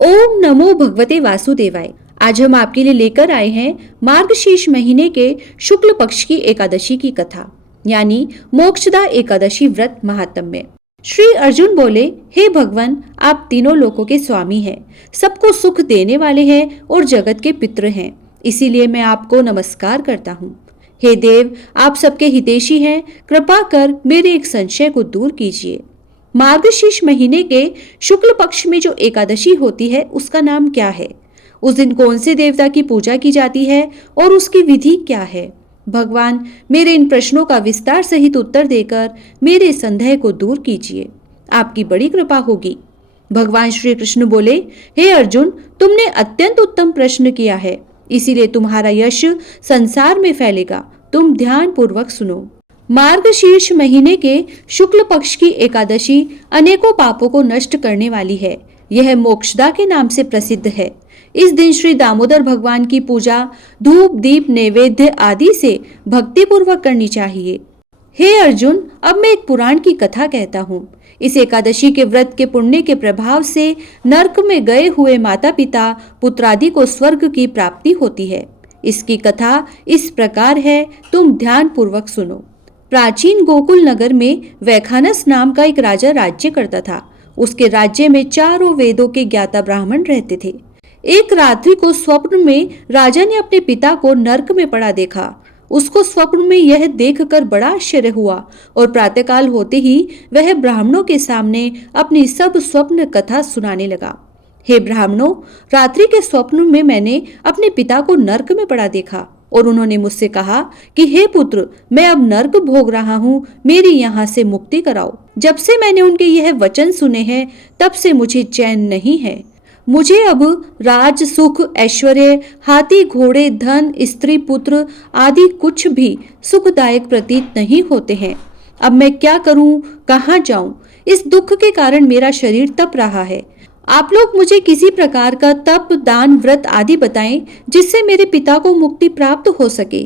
ओम नमो भगवते वासुदेवाय। आज हम आपके लिए लेकर आए हैं मार्गशीर्ष महीने के शुक्ल पक्ष की एकादशी की कथा, यानी मोक्षदा एकादशी व्रत महात्म्य। श्री अर्जुन बोले, हे भगवान, आप तीनों लोकों के स्वामी हैं, सबको सुख देने वाले हैं और जगत के पितृ हैं, इसीलिए मैं आपको नमस्कार करता हूँ। हे देव, आप सबके हितैषी हैं, कृपा कर मेरे एक संशय को दूर कीजिए। मार्गशीर्ष महीने के शुक्ल पक्ष में जो एकादशी होती है उसका नाम क्या है? उस दिन कौन से देवता की पूजा की जाती है और उसकी विधि क्या है? भगवान, मेरे इन प्रश्नों का विस्तार सहित उत्तर देकर मेरे संदेह को दूर कीजिए, आपकी बड़ी कृपा होगी। भगवान श्री कृष्ण बोले, हे अर्जुन, तुमने अत्यंत उत्तम प्रश्न किया है, इसीलिए तुम्हारा यश संसार में फैलेगा। तुम ध्यान पूर्वक सुनो। मार्गशीर्ष महीने के शुक्ल पक्ष की एकादशी अनेकों पापों को नष्ट करने वाली है। यह मोक्षदा के नाम से प्रसिद्ध है। इस दिन श्री दामोदर भगवान की पूजा धूप दीप नैवेद्य आदि से भक्ति पूर्वक करनी चाहिए। हे अर्जुन, अब मैं एक पुराण की कथा कहता हूँ। इस एकादशी के व्रत के पुण्य के प्रभाव से नरक में गए हुए माता पिता पुत्रादि को स्वर्ग की प्राप्ति होती है। इसकी कथा इस प्रकार है, तुम ध्यान पूर्वक सुनो। प्राचीन गोकुल नगर में वैखानस नाम का एक राजा राज्य करता था। उसके राज्य में चारों वेदों के ज्ञाता ब्राह्मण रहते थे। एक रात्रि को स्वप्न में राजा ने अपने पिता को नरक में पड़ा देखा। उसको स्वप्न में यह देखकर बड़ा आश्चर्य हुआ और प्रातःकाल होते ही वह ब्राह्मणों के सामने अपनी सब स्वप्न कथा सुनाने लगा। हे ब्राह्मणों, रात्रि के स्वप्न में मैंने अपने पिता को नरक में पड़ा देखा और उन्होंने मुझसे कहा कि हे पुत्र, मैं अब नरक भोग रहा हूँ, मेरी यहाँ से मुक्ति कराओ। जब से मैंने उनके यह वचन सुने हैं तब से मुझे चैन नहीं है। मुझे अब राज सुख ऐश्वर्य हाथी घोड़े धन स्त्री पुत्र आदि कुछ भी सुखदायक प्रतीत नहीं होते हैं। अब मैं क्या करूं, कहाँ जाऊं? इस दुख के कारण मेरा शरीर तप रहा है। आप लोग मुझे किसी प्रकार का तप दान व्रत आदि बताएं जिससे मेरे पिता को मुक्ति प्राप्त हो सके।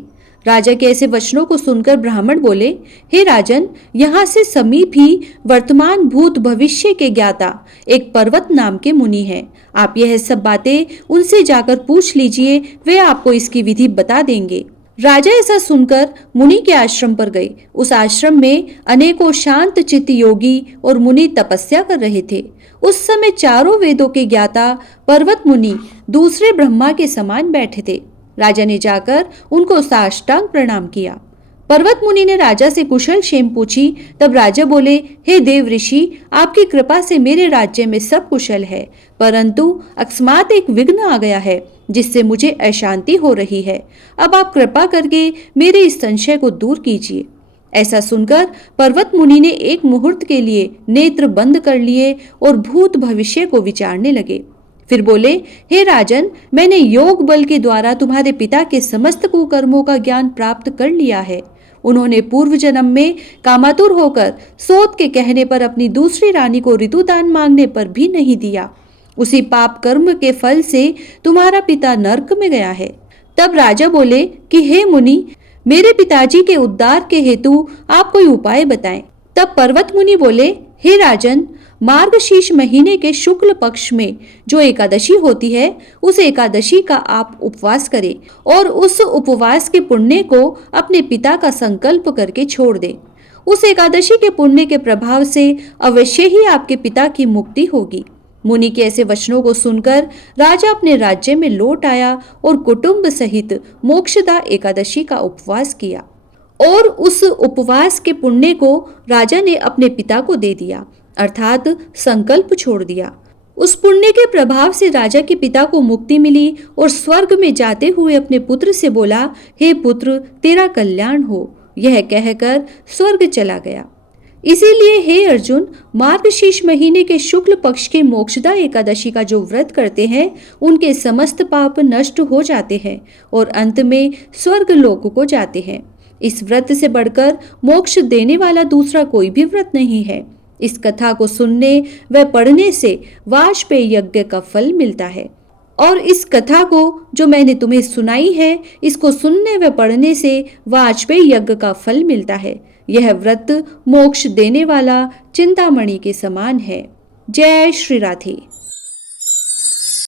राजा के ऐसे वचनों को सुनकर ब्राह्मण बोले, हे राजन, यहाँ से समीप ही वर्तमान भूत भविष्य के ज्ञाता एक पर्वत नाम के मुनि हैं। आप यह सब बातें उनसे जाकर पूछ लीजिए, वे आपको इसकी विधि बता देंगे। राजा ऐसा सुनकर मुनि के आश्रम पर गए। उस आश्रम में अनेकों शांत चित्त योगी और मुनि तपस्या कर रहे थे। उस समय चारों वेदों के ज्ञाता पर्वत मुनि दूसरे ब्रह्मा के समान बैठे थे। राजा ने जाकर उनको साष्टांग प्रणाम किया। पर्वत मुनि ने राजा से कुशल क्षेम पूछी। तब राजा बोले, हे देव ऋषि, आपकी कृपा से मेरे राज्य में सब कुशल है, परंतु अकस्मात एक विघ्न आ गया है जिससे मुझे अशांति हो रही है। अब आप कृपा करके मेरे इस संशय को दूर कीजिए। ऐसा सुनकर पर्वत मुनि ने एक मुहूर्त के लिए नेत्र बंद कर लिए और भूत भविष्य को विचारने लगे। फिर बोले, हे राजन, मैंने योग बल के द्वारा तुम्हारे पिता के समस्त कुकर्मों का ज्ञान प्राप्त कर लिया है। उन्होंने पूर्व जन्म में कामातुर होकर सोत के कहने पर अपनी दूसरी रानी को ऋतुदान मांगने पर भी नहीं दिया। उसी पाप कर्म के फल से तुम्हारा पिता नरक में गया है। तब राजा बोले कि हे मुनि, मेरे पिताजी के उद्धार के हेतु आप कोई उपाय बताएं। तब पर्वत मुनि बोले, हे राजन, मार्गशीर्ष महीने के शुक्ल पक्ष में जो एकादशी होती है, उस एकादशी का आप उपवास करें और उस उपवास के पुण्य को अपने पिता का संकल्प करके छोड़ दें। उस एकादशी के पुण्य के प्रभाव से अवश्य ही आपके पिता की मुक्ति होगी। मुनि के ऐसे वचनों को सुनकर राजा अपने राज्य में लौट आया और कुटुंब सहित मोक्षदा एकादशी का उपवास किया और उस उपवास के पुण्य को राजा ने अपने पिता को दे दिया, अर्थात संकल्प छोड़ दिया। उस पुण्य के प्रभाव से राजा के पिता को मुक्ति मिली और स्वर्ग में जाते हुए अपने पुत्र से बोला, हे पुत्र, तेरा कल्याण हो। यह कहकर स्वर्ग चला गया। इसीलिए हे अर्जुन, मार्गशीर्ष महीने के शुक्ल पक्ष के मोक्षदा एकादशी का जो व्रत करते हैं, उनके समस्त पाप नष्ट हो जाते हैं और अंत में स्वर्ग लोक को जाते हैं। इस व्रत से बढ़कर मोक्ष देने वाला दूसरा कोई भी व्रत नहीं है। इस कथा को सुनने व पढ़ने से वाजपेय यज्ञ का फल मिलता है और इस कथा को जो मैंने तुम्हें सुनाई है, इसको सुनने व पढ़ने से वाजपेय यज्ञ का फल मिलता है। यह व्रत मोक्ष देने वाला चिंतामणि के समान है। जय श्री राधे।